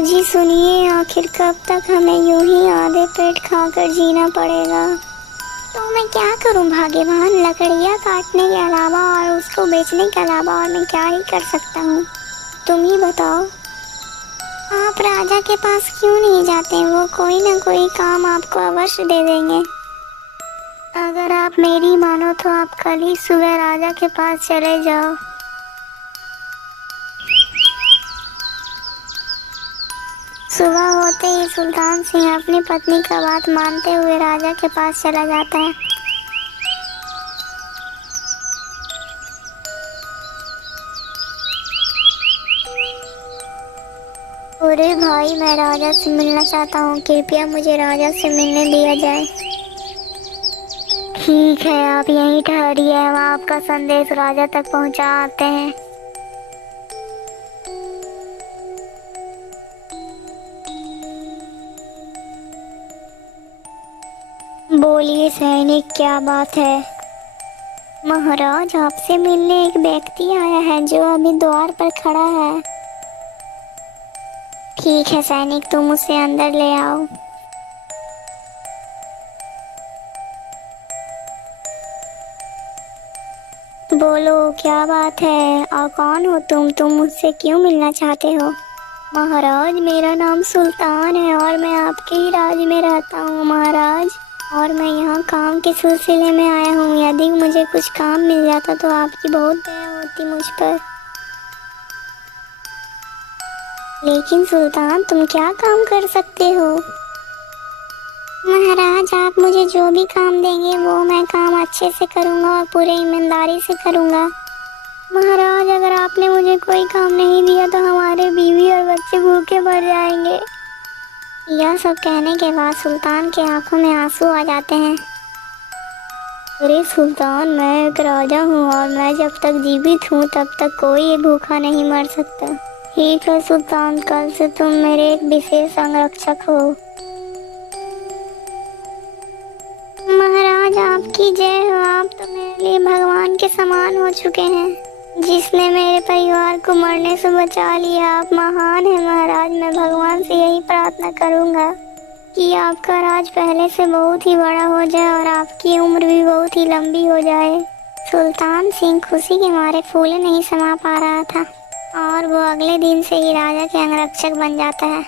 जी सुनिए, आखिर कब तक हमें यूं ही आधे पेट खाकर जीना पड़ेगा। तो मैं क्या करूं भाग्यवान, लकड़ियां काटने के अलावा और उसको बेचने के अलावा और मैं क्या ही कर सकता हूं। तुम ही बताओ। आप राजा के पास क्यों नहीं जाते, वो कोई ना कोई काम आपको अवश्य दे देंगे। अगर आप मेरी मानो तो आप कल ही सुबह राजा के पास चले जाओ। सुबह होते ही सुल्तान सिंह अपनी पत्नी का बात मानते हुए राजा के पास चला जाता है। अरे भाई, मैं राजा से मिलना चाहता हूँ, कृपया मुझे राजा से मिलने दिया जाए। ठीक है, आप यहीं ठहरिए, हम आपका संदेश राजा तक पहुँचा आते हैं। बोलिए सैनिक, क्या बात है। महाराज, आपसे मिलने एक व्यक्ति आया है जो अभी द्वार पर खड़ा है। ठीक है सैनिक, तुम उसे अंदर ले आओ। बोलो क्या बात है, और कौन हो तुम मुझसे क्यों मिलना चाहते हो। महाराज, मेरा नाम सुल्तान है और मैं आपके ही राज्य में रहता हूँ महाराज, और मैं यहाँ काम के सिलसिले में आया हूँ। यदि मुझे कुछ काम मिल जाता तो आपकी बहुत दया होती मुझ पर। लेकिन सुल्तान, तुम क्या काम कर सकते हो। महाराज, आप मुझे जो भी काम देंगे वो मैं काम अच्छे से करूँगा और पूरे ईमानदारी से करूँगा। महाराज, अगर आपने मुझे कोई काम नहीं दिया तो हमारे बीवी और बच्चे भूखे मर जाएंगे। यह सब कहने के बाद सुल्तान के आंखों में आंसू आ जाते हैं। अरे सुल्तान, मैं एक राजा हूँ और मैं जब तक जीवित हूँ तब तक कोई भूखा नहीं मर सकता। ठीक है सुल्तान, कल से तुम मेरे एक विशेष अंगरक्षक हो। महाराज, आपकी जय हो, आप तो मेरे लिए भगवान के समान हो चुके हैं, जिसने मेरे परिवार को मरने से बचा लिया। आप महान हैं महाराज, मैं भगवान से यही प्रार्थना करूंगा कि आपका राज पहले से बहुत ही बड़ा हो जाए और आपकी उम्र भी बहुत ही लंबी हो जाए। सुल्तान सिंह खुशी के मारे फूले नहीं समा पा रहा था और वो अगले दिन से ही राजा के अंगरक्षक बन जाता है।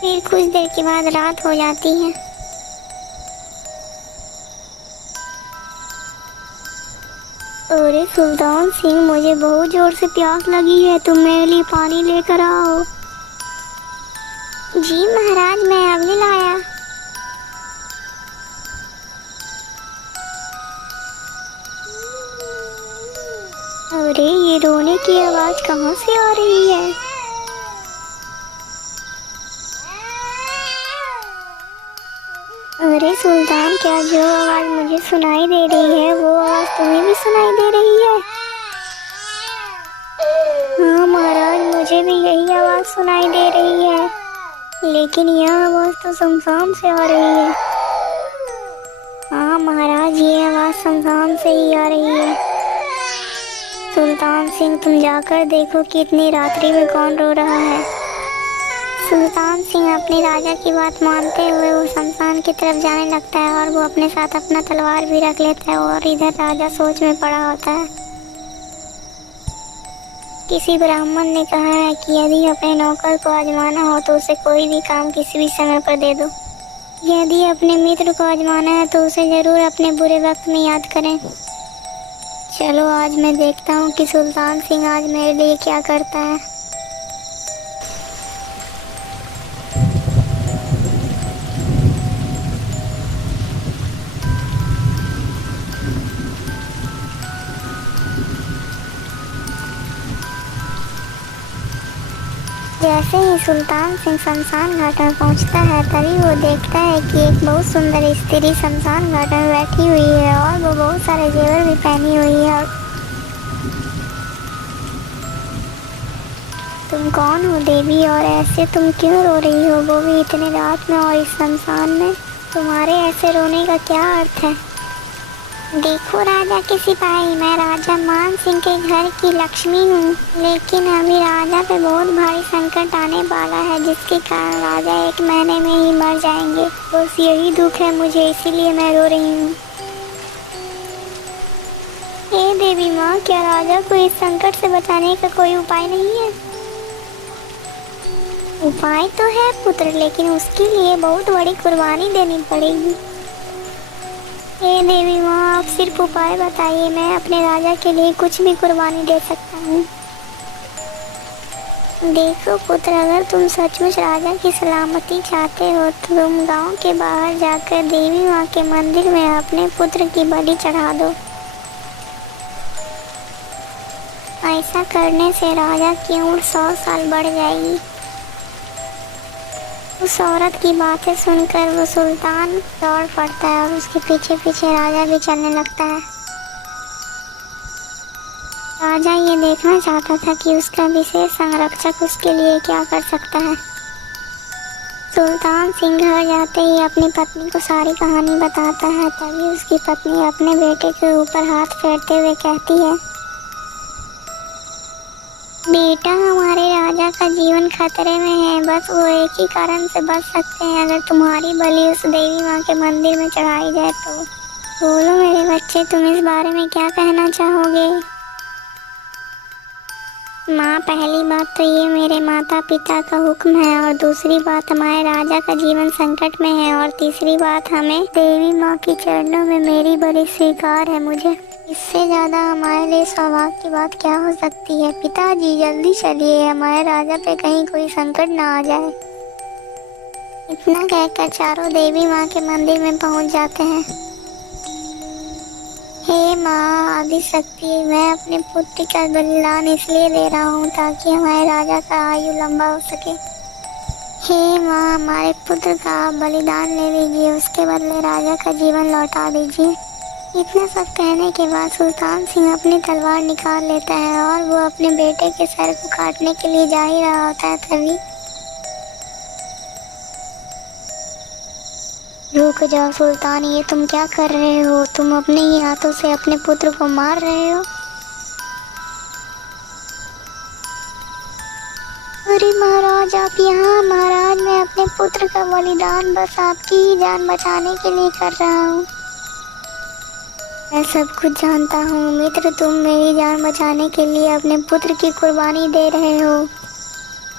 फिर कुछ देर के बाद रात हो जाती है। अरे सुल्तान सिंह, मुझे बहुत जोर से प्यास लगी है, तुम मेरे लिए पानी लेकर आओ। जी महाराज, मैं अभी लाया। अरे ये रोने की आवाज कहाँ से आ रही है। अरे सुल्तान, क्या जो आवाज मुझे सुनाई दे रही है वो आवाज तुम्हें भी सुनाई दे रही है। हाँ महाराज, मुझे भी यही आवाज सुनाई दे रही है, लेकिन यह आवाज तो शमशान से आ रही है। हाँ महाराज, ये आवाज शमशान से ही आ रही है। सुल्तान सिंह, तुम जाकर देखो कि इतनी रात्रि में कौन रो रहा है। सुल्तान सिंह अपनी राजा की बात मानते हुए वो शमशान की तरफ जाने लगता है और वो अपने साथ अपना तलवार भी रख लेता है, और इधर राजा सोच में पड़ा होता है। किसी ब्राह्मण ने कहा है कि यदि अपने नौकर को आजमाना हो तो उसे कोई भी काम किसी भी समय पर दे दो। यदि अपने मित्र को आजमाना है तो उसे जरूर अपने बुरे वक्त में याद करें। चलो आज मैं देखता हूँ कि सुल्तान सिंह आज मेरे लिए क्या करता है। जैसे ही सुल्तान सिंह शमशान घाट में पहुंचता है तभी वो देखता है कि एक बहुत सुंदर स्त्री शमशान घाट में बैठी हुई है और वो बहुत सारे जेवर भी पहनी हुई है। तुम कौन हो देवी, और ऐसे तुम क्यों रो रही हो, वो भी इतने रात में और इस शमशान में। तुम्हारे ऐसे रोने का क्या अर्थ है। देखो राजा के सिपाही, मैं राजा मान सिंह के घर की लक्ष्मी हूँ, लेकिन अभी राजा पे बहुत भारी संकट आने वाला है, जिसके कारण राजा 1 महीने में ही मर जाएंगे। बस यही दुख है मुझे, इसीलिए मैं रो रही हूँ। हे देवी माँ, क्या राजा को इस संकट से बचाने का कोई उपाय नहीं है? उपाय तो है पुत्र, लेकिन उसके लिए बहुत बड़ी कुर्बानी देनी पड़ेगी। हे देवी माँ, आप सिर्फ उपाय बताइए, मैं अपने राजा के लिए कुछ भी कुर्बानी दे सकता हूँ। देखो पुत्र, अगर तुम सचमुच राजा की सलामती चाहते हो तो तुम गांव के बाहर जाकर देवी माँ के मंदिर में अपने पुत्र की बलि चढ़ा दो। ऐसा करने से राजा की उम्र 100 साल बढ़ जाएगी। उस औरत की बातें सुनकर वो सुल्तान दौड़ पड़ता है और उसके पीछे पीछे राजा भी चलने लगता है। राजा ये देखना चाहता था कि उसका विशेष संरक्षक उसके लिए क्या कर सकता है। सुल्तान सिंह घर जाते ही अपनी पत्नी को सारी कहानी बताता है। तभी उसकी पत्नी अपने बेटे के ऊपर हाथ फेरते हुए कहती है, बेटा, हमारे राजा का जीवन खतरे में है। बस वो एक ही कारण से बच सकते हैं, अगर तुम्हारी बलि उस देवी माँ के मंदिर में चढ़ाई जाए तो। बोलो मेरे बच्चे, तुम इस बारे में क्या कहना चाहोगे? माँ, पहली बात तो ये मेरे माता पिता का हुक्म है, और दूसरी बात हमारे राजा का जीवन संकट में है, और तीसरी बात हमें देवी माँ के चरणों में मेरी बलि स्वीकार है। मुझे इससे ज्यादा हमारे लिए सौभाग्य की बात क्या हो सकती है? पिताजी, जल्दी चलिए, हमारे राजा पे कहीं कोई संकट ना आ जाए। इतना कहकर चारों देवी माँ के मंदिर में पहुँच जाते हैं। हे माँ आदिशक्ति, मैं अपने पुत्र का बलिदान इसलिए दे रहा हूँ ताकि हमारे राजा का आयु लंबा हो सके। हे माँ, हमारे पुत्र का आप बलिदान ले लीजिए, उसके बदले राजा का जीवन लौटा दीजिए। इतना सब कहने के बाद सुल्तान सिंह अपनी तलवार निकाल लेता है और वो अपने बेटे के सर को काटने के लिए जा ही रहा होता है। तभी रुक जाओ सुल्तान, ये तुम क्या कर रहे हो? तुम अपने ही हाथों से अपने पुत्र को मार रहे हो। अरे महाराज, आप यहाँ? महाराज, मैं अपने पुत्र का बलिदान बस आपकी ही जान बचाने के लिए कर रहा हूँ। मैं सब कुछ जानता हूँ मित्र, तुम मेरी जान बचाने के लिए अपने पुत्र की कुर्बानी दे रहे हो।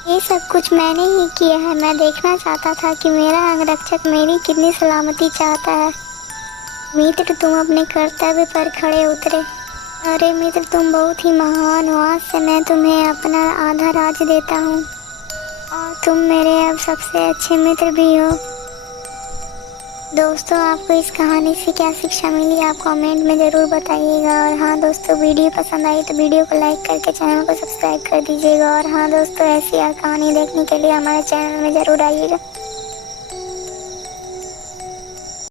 ये सब कुछ मैंने ही किया है। मैं देखना चाहता था कि मेरा अंगरक्षक मेरी कितनी सलामती चाहता है। मित्र, तुम अपने कर्तव्य पर खड़े उतरे। अरे मित्र, तुम बहुत ही महान हो। आज से मैं तुम्हें अपना आधा राज्य देता हूँ और तुम मेरे अब सबसे अच्छे मित्र भी हो। दोस्तों, आपको इस कहानी से क्या शिक्षा मिली आप कमेंट में ज़रूर बताइएगा। और हाँ दोस्तों, वीडियो पसंद आई तो वीडियो को लाइक करके चैनल को सब्सक्राइब कर दीजिएगा। और हाँ दोस्तों, ऐसी और कहानी देखने के लिए हमारे चैनल में ज़रूर आइएगा।